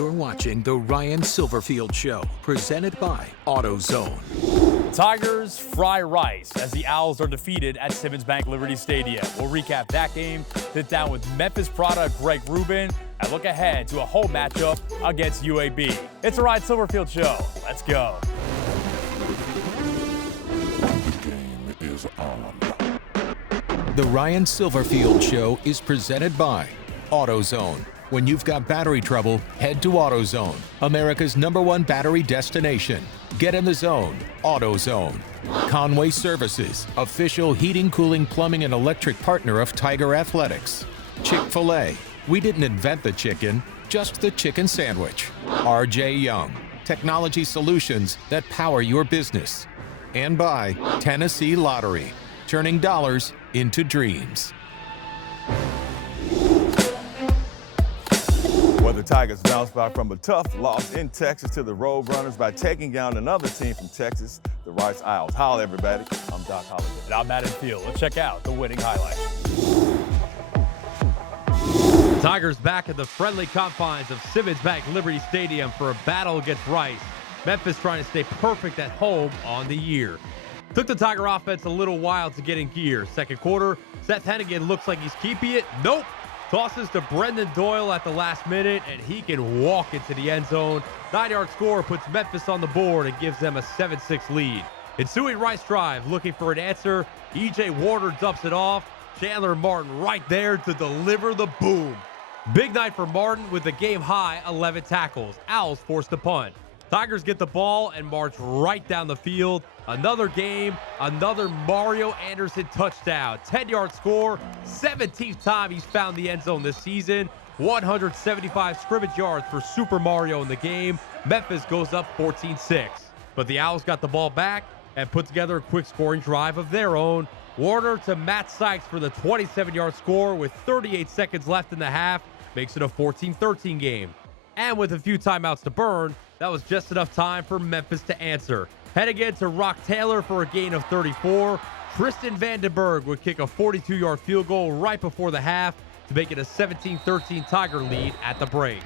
You're watching The Ryan Silverfield Show, presented by AutoZone. Tigers fry rice as the Owls are defeated at Simmons Bank Liberty Stadium. We'll recap that game, sit down with Memphis product Greg Rubin, and look ahead to a home matchup against UAB. It's the Ryan Silverfield Show. Let's go. The game is on. The Ryan Silverfield Show is presented by AutoZone. When you've got battery trouble, head to AutoZone, America's #1 battery destination. Get in the zone, AutoZone. Conway Services, official heating, cooling, plumbing, and electric partner of Tiger Athletics. Chick-fil-A, we didn't invent the chicken, just the chicken sandwich. RJ Young, technology solutions that power your business. And by Tennessee Lottery, turning dollars into dreams. Well, the Tigers bounced back from a tough loss in Texas to the Roadrunners by taking down another team from Texas, the Rice Owls. Holla, everybody. I'm Doc Holliday. And I'm Adam Field. Let's check out the winning highlights. Tigers back at the friendly confines of Simmons Bank Liberty Stadium for a battle against Rice. Memphis trying to stay perfect at home on the year. Took the Tiger offense a little while to get in gear. Second quarter, Seth Hennigan looks like he's keeping it. Nope. Tosses to Brendan Doyle at the last minute, and he can walk into the end zone. 9-yard score puts Memphis on the board and gives them a 7-6 lead. Ensuing Rice drive, looking for an answer. E.J. Warner dumps it off. Chandler Martin right there to deliver the boom. Big night for Martin with the game-high 11 tackles. Owls forced the punt. Tigers get the ball and march right down the field. Another game, another Mario Anderson touchdown. 10-yard score, 17th time he's found the end zone this season. 175 scrimmage yards for Super Mario in the game. Memphis goes up 14-6. But the Owls got the ball back and put together a quick scoring drive of their own. Warner to Matt Sykes for the 27-yard score with 38 seconds left in the half. Makes it a 14-13 game. And with a few timeouts to burn, that was just enough time for Memphis to answer. Head again to Rock Taylor for a gain of 34. Tristan Vandenberg would kick a 42-yard field goal right before the half to make it a 17-13 Tiger lead at the break.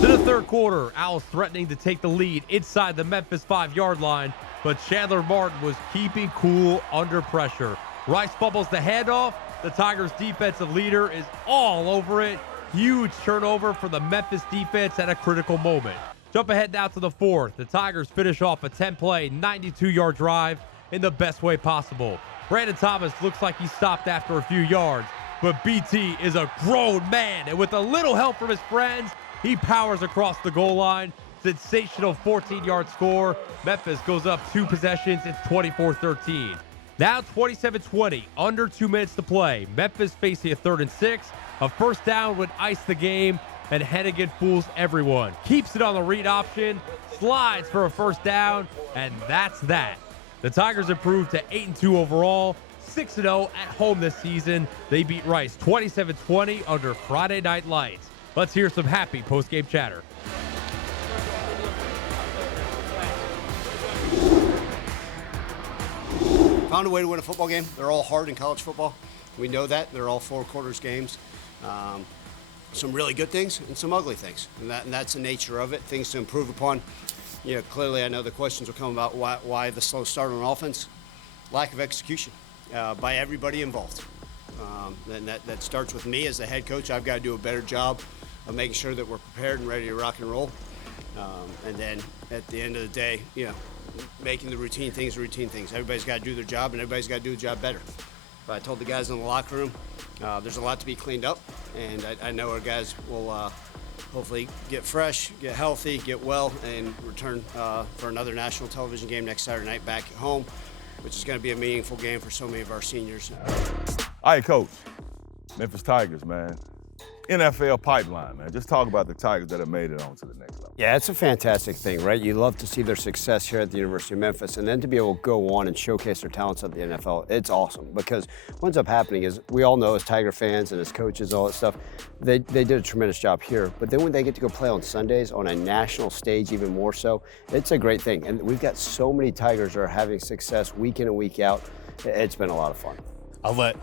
To the third quarter, Owls threatening to take the lead inside the Memphis 5-yard line, but Chandler Martin was keeping cool under pressure. Rice bubbles the handoff. The Tigers' defensive leader is all over it. Huge turnover for the Memphis defense at a critical moment. Jump ahead now to the fourth. The Tigers finish off a 10-play, 92-yard drive in the best way possible. Brandon Thomas looks like he stopped after a few yards, but BT is a grown man, and with a little help from his friends, he powers across the goal line. Sensational 14-yard score. Memphis goes up 2 possessions. It's 24-13. Now 27-20, under 2 minutes to play. Memphis facing a 3rd and 6. A first down would ice the game, and Hennigan fools everyone. Keeps it on the read option, slides for a first down, and that's that. The Tigers improved to 8-2 overall, 6-0 at home this season. They beat Rice 27-20 under Friday Night Lights. Let's hear some happy post-game chatter. Found a way to win a football game. They're all hard in college football. We know that. They're all 4 quarters games. Some really good things and some ugly things, and that's the nature of it. Things to improve upon. You know, clearly I know the questions will come about why the slow start on offense. Lack of execution by everybody involved. And that starts with me as the head coach. I've got to do a better job of making sure that we're prepared and ready to rock and roll. And then at the end of the day, you know, making the routine things. Everybody's got to do their job, and everybody's got to do the job better. But I told the guys in the locker room, there's a lot to be cleaned up, and I know our guys will hopefully get fresh, get healthy, get well, and return for another national television game next Saturday night back at home, which is going to be a meaningful game for so many of our seniors. All right, Coach. Memphis Tigers, man. NFL pipeline, man. Just talk about the Tigers that have made it on to the next level. Yeah, it's a fantastic thing, right? You love to see their success here at the University of Memphis, and then to be able to go on and showcase their talents at the NFL, it's awesome. Because what ends up happening is, we all know as Tiger fans and as coaches, all that stuff, they did a tremendous job here. But then when they get to go play on Sundays on a national stage, even more so, it's a great thing. And we've got so many Tigers that are having success week in and week out. It's been a lot of fun. I'll let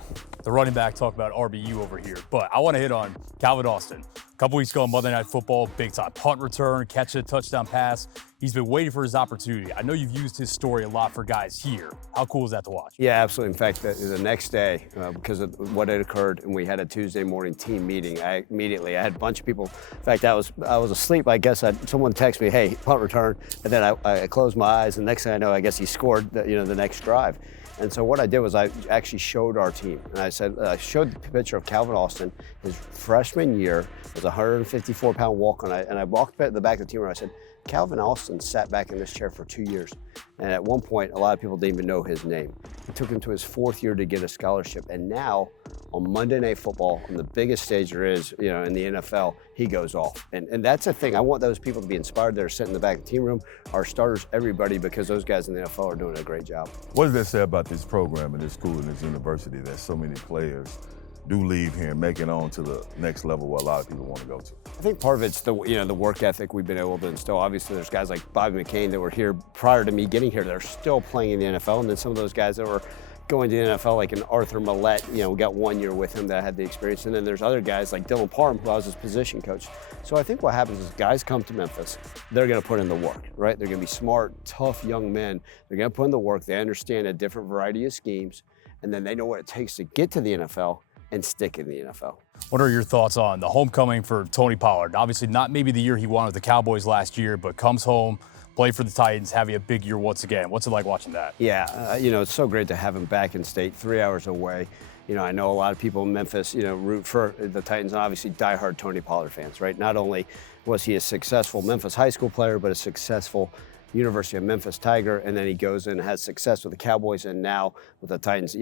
the running back talk about RBU over here, but I want to hit on Calvin Austin. A couple weeks ago on Monday Night Football, big-time punt return, catch a touchdown pass. He's been waiting for his opportunity. I know you've used his story a lot for guys here. How cool is that to watch? Yeah, absolutely. In fact, the next day, because of what had occurred, and we had a Tuesday morning team meeting, I had a bunch of people. In fact, I was asleep. I guess someone texted me, "Hey, punt return," and then I closed my eyes, and next thing I know, I guess he scored the next drive. And so what I did was I actually showed our team, and I showed the picture of Calvin Austin, his freshman year, was a 154-pound walk-on, and I walked back to the back of the team and I said, Calvin Austin sat back in this chair for 2 years. And at one point, a lot of people didn't even know his name. It took him to his 4th year to get a scholarship. And now, on Monday Night Football, on the biggest stage there is, in the NFL, he goes off. And that's the thing. I want those people to be inspired that are sitting in the back of the team room, our starters, everybody, because those guys in the NFL are doing a great job. What does that say about this program and this school and this university that so many players do leave here and make it on to the next level where a lot of people want to go to? I think part of it's the work ethic we've been able to instill. Obviously, there's guys like Bobby McCain that were here prior to me getting here that are still playing in the NFL, and then some of those guys that were going to the NFL, like an Arthur Millette, we got 1 year with him that had the experience, and then there's other guys like Dylan Parham, who I was his position coach. So I think what happens is guys come to Memphis, they're going to put in the work, right? They're going to be smart, tough young men. They're going to put in the work. They understand a different variety of schemes, and then they know what it takes to get to the NFL and stick in the NFL. What are your thoughts on the homecoming for Tony Pollard? Obviously not maybe the year he wanted the Cowboys last year, but comes home, play for the Titans, having a big year once again. What's it like watching that? Yeah, it's so great to have him back in state, 3 hours away. I know a lot of people in Memphis, root for the Titans, and obviously diehard Tony Pollard fans, right? Not only was he a successful Memphis high school player, but a successful University of Memphis Tiger, and then he goes and has success with the Cowboys, and now with the Titans,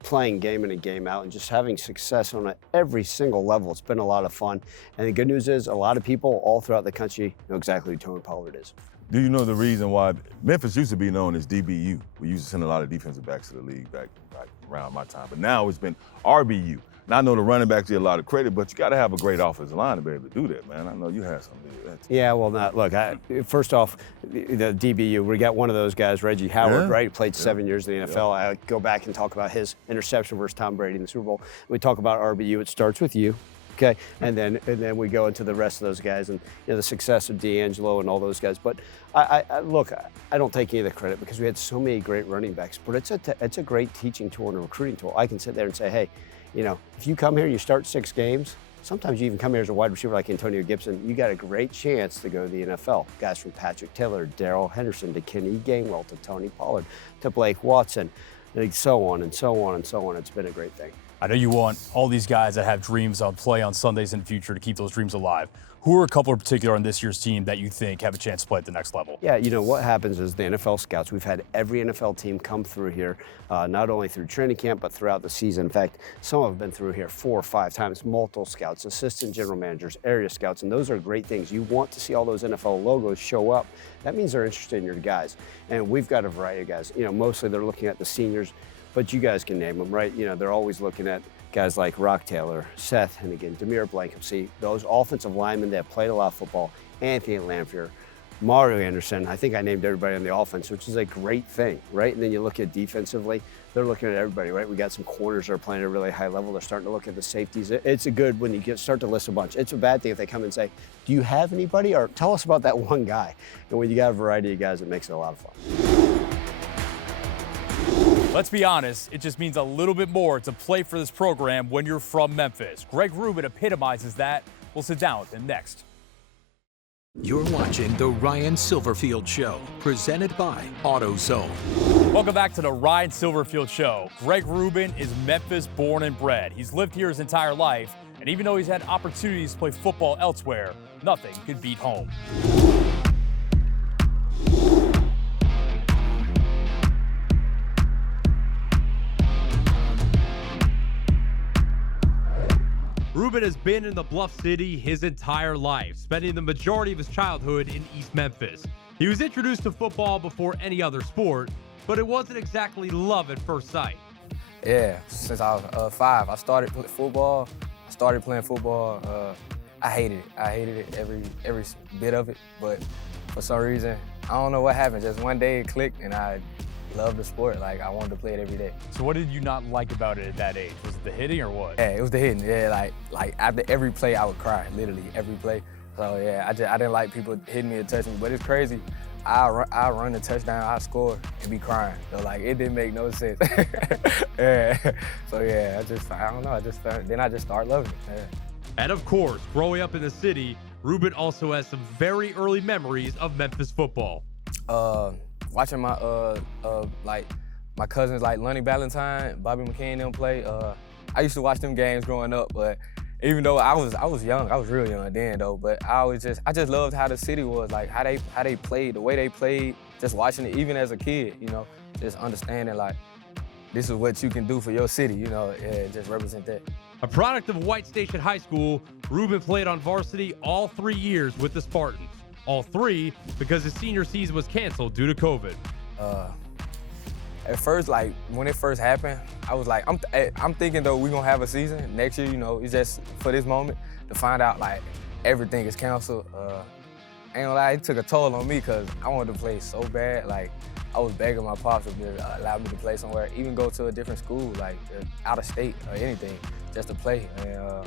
playing game in and game out and just having success on every single level. It's been a lot of fun. And the good news is a lot of people all throughout the country know exactly who Tony Pollard is. Do you know the reason why Memphis used to be known as DBU? We used to send a lot of defensive backs to the league back around my time, but now it's been RBU. Now I know the running backs get a lot of credit, but you got to have a great offensive line to be able to do that, man. I know you had something to do with that. Yeah, well, look, first off, the DBU, we got one of those guys, Reggie Howard, right? Played 7 years in the NFL. I go back and talk about his interception versus Tom Brady in the Super Bowl. We talk about RBU, it starts with you. Okay, and then we go into the rest of those guys and the success of D'Angelo and all those guys. But I don't take any of the credit because we had so many great running backs. But it's a great teaching tool and a recruiting tool. I can sit there and say, hey, if you come here, you start 6 games. Sometimes you even come here as a wide receiver like Antonio Gibson. You got a great chance to go to the NFL. Guys from Patrick Taylor, Darrell Henderson, to Kenny Gainwell, to Tony Pollard, to Blake Watson, and so on and so on and so on. It's been a great thing. I know you want all these guys that have dreams on play on Sundays in the future to keep those dreams alive. Who are a couple in particular on this year's team that you think have a chance to play at the next level? Yeah, what happens is the NFL scouts, we've had every NFL team come through here, not only through training camp, but throughout the season. In fact, some have been through here 4 or 5 times, multiple scouts, assistant general managers, area scouts, and those are great things. You want to see all those NFL logos show up. That means they're interested in your guys. And we've got a variety of guys. Mostly they're looking at the seniors, but you guys can name them, right? They're always looking at guys like Rock Taylor, Seth Hennigan, Demir Blankenship, those offensive linemen that have played a lot of football, Anthony Lampier, Mario Anderson. I think I named everybody on the offense, which is a great thing, right? And then you look at defensively, they're looking at everybody, right? We got some corners that are playing at a really high level. They're starting to look at the safeties. It's a good when you start to list a bunch. It's a bad thing if they come and say, do you have anybody? Or tell us about that one guy. And when you got a variety of guys, it makes it a lot of fun. Let's be honest, it just means a little bit more to play for this program when you're from Memphis. Greg Rubin epitomizes that. We'll sit down with him next. You're watching The Ryan Silverfield Show, presented by AutoZone. Welcome back to The Ryan Silverfield Show. Greg Rubin is Memphis born and bred. He's lived here his entire life, and even though he's had opportunities to play football elsewhere, nothing could beat home. Rubin has been in the Bluff City his entire life, spending the majority of his childhood in East Memphis. He was introduced to football before any other sport, but it wasn't exactly love at first sight. Yeah, since I was 5, I started football. I started playing football. I hated it. I hated it, every bit of it. But for some reason, I don't know what happened. Just one day it clicked, and I love the sport. Like, I wanted to play it every day. So what did you not like about it at that age? Was it the hitting or what? Yeah, it was the hitting. Yeah, like after every play, I would cry, literally every play. So yeah, I didn't like people hitting me and touching me, but it's crazy. I run the touchdown, I score, and be crying. So like, it didn't make no sense. Yeah. So yeah, I don't know, then I just started loving it. Yeah. And of course, growing up in the city, Rubin also has some very early memories of Memphis football. Watching my my cousins like Lonnie Valentine, Bobby McKean, them play. I used to watch them games growing up, but even though I was young, I was real young then though. But I just loved how the city was, like how they played, the way they played. Just watching it, even as a kid, you know, just understanding like this is what you can do for your city, you know, yeah, just represent that. A product of White Station High School, Rubin played on varsity all 3 years with the Spartans. All 3 because his senior season was canceled due to COVID. At first, like when it first happened, I was like, I'm thinking though we're gonna have a season next year. You know, it's just for this moment to find out like everything is canceled. Ain't gonna lie, it took a toll on me because I wanted to play so bad. Like I was begging my pops to allow me to play somewhere, even go to a different school, like out of state or anything, just to play. And,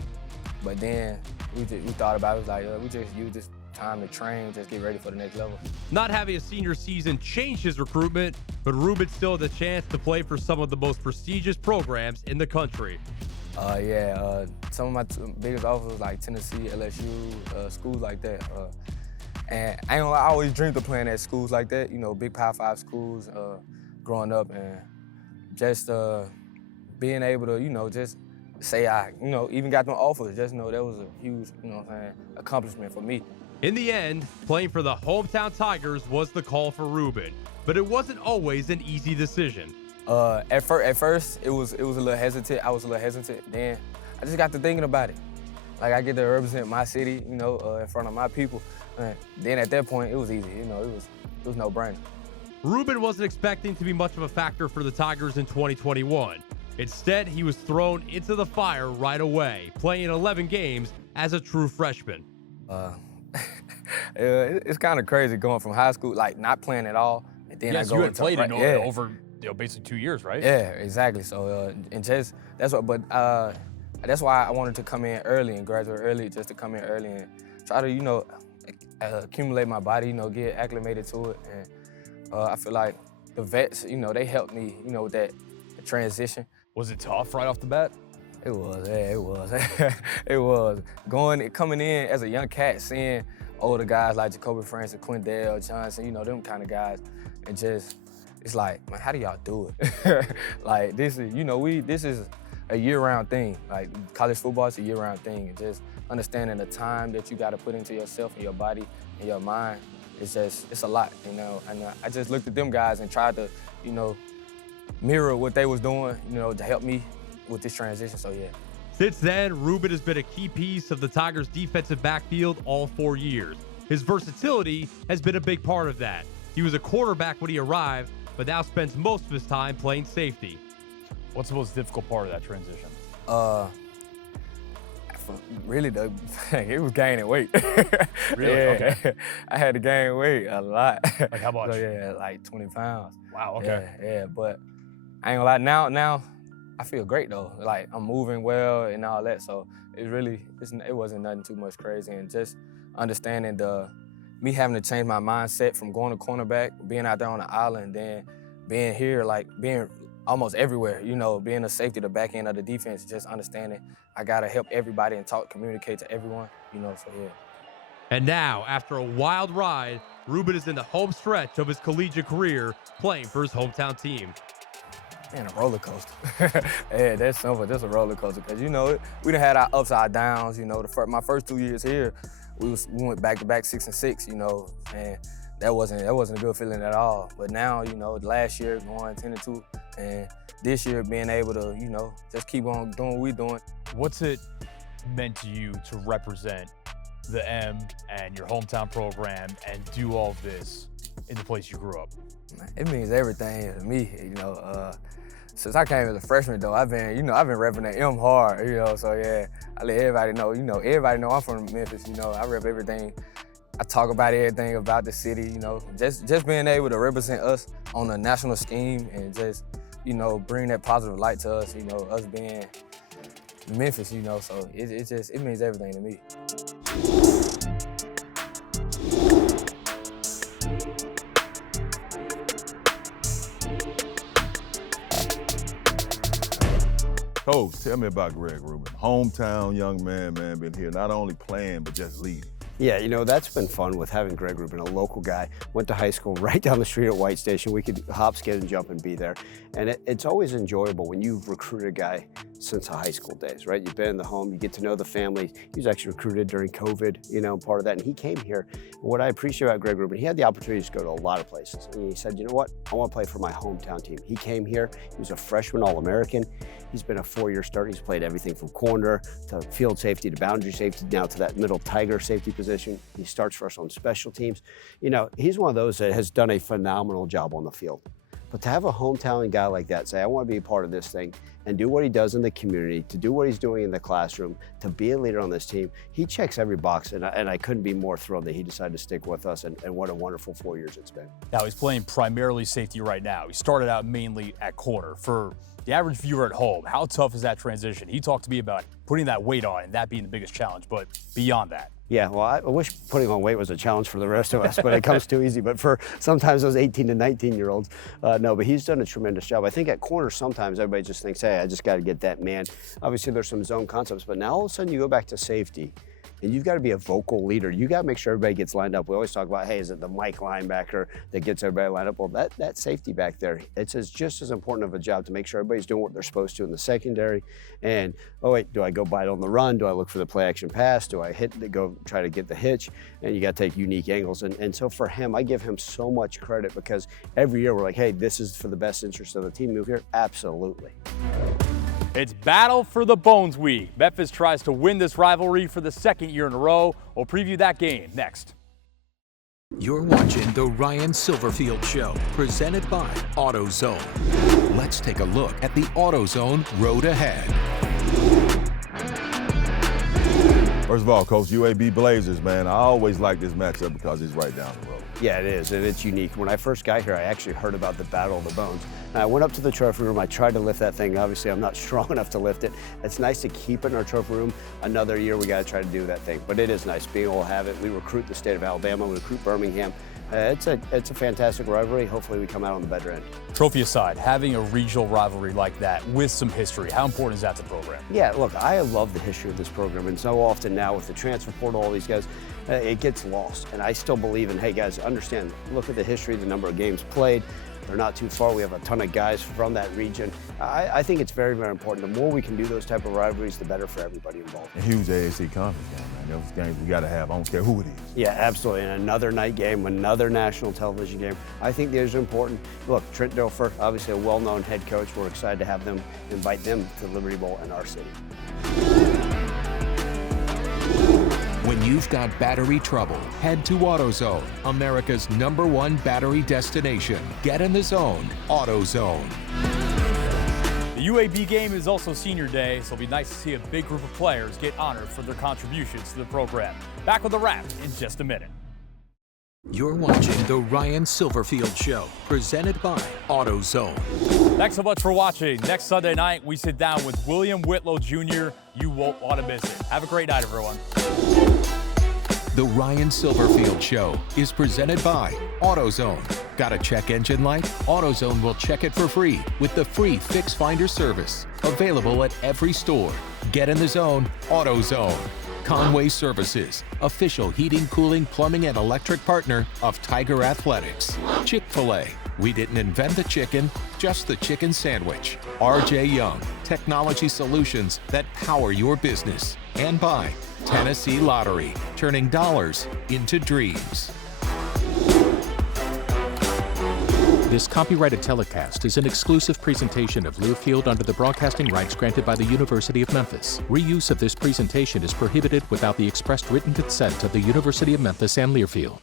but then we thought about it. It was like we just use this time to train, just get ready for the next level. Not having a senior season changed his recruitment, but Rubin still had the chance to play for some of the most prestigious programs in the country. Some of my biggest offers was like Tennessee, LSU, schools like that. And I ain't gonna lie, I always dreamed of playing at schools like that, you know, big Power 5 schools growing up, and just being able to, you know, just say I, you know, even got them offers, just know that was a huge, you know what I'm saying, accomplishment for me. In the end, playing for the hometown Tigers was the call for Rubin, but it wasn't always an easy decision. At first, it was a little hesitant. I was a little hesitant. Then I just got to thinking about it. Like I get to represent my city, you know, in front of my people. And then at that point, it was easy. You know, it was no brainer. Rubin wasn't expecting to be much of a factor for the Tigers in 2021. Instead, he was thrown into the fire right away, playing in 11 games as a true freshman. It's kind of crazy going from high school, like not playing at all, and then I go you had into played in over basically 2 years, right? Yeah, exactly. So and just that's why I wanted to come in early and graduate early, just to come in early and try to, you know, accumulate my body, you know, get acclimated to it. And I feel like the vets, you know, they helped me, you know, with that transition. Was it tough right off the bat? It was, yeah, it was. It was. Coming in as a young cat, seeing older guys like Jacoby Francis, Quindale, Johnson, you know, them kind of guys, and just, it's like, man, how do y'all do it? Like, this is, you know, this is a year-round thing. Like, college football is a year-round thing, and just understanding the time that you got to put into yourself and your body and your mind, it's a lot, you know. And I just looked at them guys and tried to, you know, mirror what they was doing, you know, to help me with this transition, so yeah. Since then, Rubin has been a key piece of the Tigers' defensive backfield all 4 years. His versatility has been a big part of that. He was a quarterback when he arrived, but now spends most of his time playing safety. What's the most difficult part of that transition? Really, it was gaining weight. Really? Yeah. Okay. I had to gain weight a lot. Like how much? So yeah, like 20 pounds. Wow, okay. Yeah, but I ain't gonna lie, now I feel great though. Like I'm moving well and all that, so it wasn't nothing too much crazy, and just understanding me having to change my mindset from going to cornerback, being out there on the island, then being here, like being almost everywhere, you know, being a safety, the back end of the defense, just understanding I gotta help everybody and communicate to everyone, you know, so yeah. And now, after a wild ride, Rubin is in the home stretch of his collegiate career, playing for his hometown team. Man, a roller coaster. Yeah, that's simple, just a roller coaster, because, you know, we done had our ups, our downs, you know. My first 2 years here, we went back-to-back 6-6, you know, and that wasn't a good feeling at all. But now, you know, last year going 10-2, and this year being able to, you know, just keep on doing what we're doing. What's it meant to you to represent the M and your hometown program and do all of this in the place you grew up? It means everything to me, you know. Since I came as a freshman though, I've been repping the M hard, you know, so yeah, I let everybody know, I'm from Memphis, you know, I rep everything I talk about everything about the city, you know, just being able to represent us on a national scheme and just, you know, bring that positive light to us, you know, us being Memphis, you know, so it means everything to me. Coach, tell me about Greg Rubin. Hometown young man, been here not only playing, but just leading. Yeah, you know, that's been fun with having Greg Rubin, a local guy. Went to high school right down the street at White Station. We could hop, skid, and jump and be there. And it's always enjoyable when you've recruited a guy since the high school days, right? You've been in the home, you get to know the family. He was actually recruited during COVID, you know, part of that. And he came here. And what I appreciate about Greg Rubin, he had the opportunity to go to a lot of places. And he said, you know what? I want to play for my hometown team. He came here. He was a freshman All-American. He's been a 4-year starter. He's played everything from corner to field safety to boundary safety, now to that middle Tiger safety position. He starts for us on special teams. You know, he's one of those that has done a phenomenal job on the field. But to have a hometown guy like that say, I want to be a part of this thing and do what he does in the community, to do what he's doing in the classroom, to be a leader on this team, he checks every box. And I couldn't be more thrilled that he decided to stick with us, and what a wonderful 4 years it's been. Now, he's playing primarily safety right now. He started out mainly at corner. For the average viewer at home, how tough is that transition? He talked to me about putting that weight on and that being the biggest challenge, but beyond that. Yeah, well, I wish putting on weight was a challenge for the rest of us, but it comes too easy. But for sometimes those 18 to 19-year-olds, no, but he's done a tremendous job. I think at corner sometimes everybody just thinks, hey, I just got to get that man. Obviously, there's some zone concepts, but now all of a sudden you go back to safety. And you've got to be a vocal leader. You got to make sure everybody gets lined up. We always talk about, hey, is it the Mike linebacker that gets everybody lined up? Well, that safety back there, it's just as important of a job to make sure everybody's doing what they're supposed to in the secondary. And, oh, wait, do I go bite on the run? Do I look for the play action pass? Do I go try to get the hitch? And you got to take unique angles. And so for him, I give him so much credit because every year we're like, hey, this is for the best interest of the team. Move here? Absolutely. It's Battle for the Bones Week. Memphis tries to win this rivalry for the second year in a row. We'll preview that game next. You're watching The Ryan Silverfield Show, presented by AutoZone. Let's take a look at the AutoZone road ahead. First of all, Coach, UAB Blazers, man, I always like this matchup because it's right down the road. Yeah, it is, and it's unique. When I first got here, I actually heard about the Battle of the Bones. And I went up to the trophy room, I tried to lift that thing. Obviously, I'm not strong enough to lift it. It's nice to keep it in our trophy room. Another year, we got to try to do that thing. But it is nice being able to have it. We recruit the state of Alabama, we recruit Birmingham. It's a fantastic rivalry. Hopefully, we come out on the better end. Trophy aside, having a regional rivalry like that with some history, how important is that to the program? Yeah, look, I love the history of this program, and so often now with the transfer portal, all these guys, it gets lost. And I still believe in, hey guys, understand, look at the history, the number of games played. They're not too far. We have a ton of guys from that region. I think it's very, very important. The more we can do those type of rivalries, the better for everybody involved. A huge AAC conference game, man. Those games we got to have. I don't care who it is. Yeah, absolutely. And another night game, another national television game. I think those are important. Look, Trent Dilfer, obviously a well-known head coach. We're excited to have them, invite them to the Liberty Bowl in our city. When you've got battery trouble, head to AutoZone, America's #1 battery destination. Get in the zone, AutoZone. The UAB game is also senior day, so it'll be nice to see a big group of players get honored for their contributions to the program. Back with the wrap in just a minute. You're watching The Ryan Silverfield Show, presented by AutoZone. Thanks so much for watching. Next Sunday night, we sit down with William Whitlow Jr. You won't want to miss it. Have a great night, everyone. The Ryan Silverfield Show is presented by AutoZone. Got a check engine light? AutoZone will check it for free with the free Fix Finder service. Available at every store. Get in the zone, AutoZone. Conway Services, official heating, cooling, plumbing, and electric partner of Tiger Athletics. Chick-fil-A, we didn't invent the chicken, just the chicken sandwich. RJ Young, technology solutions that power your business. And by Tennessee Lottery, turning dollars into dreams. This copyrighted telecast is an exclusive presentation of Silvefield under the broadcasting rights granted by the University of Memphis. Reuse of this presentation is prohibited without the expressed written consent of the University of Memphis and Silvefield.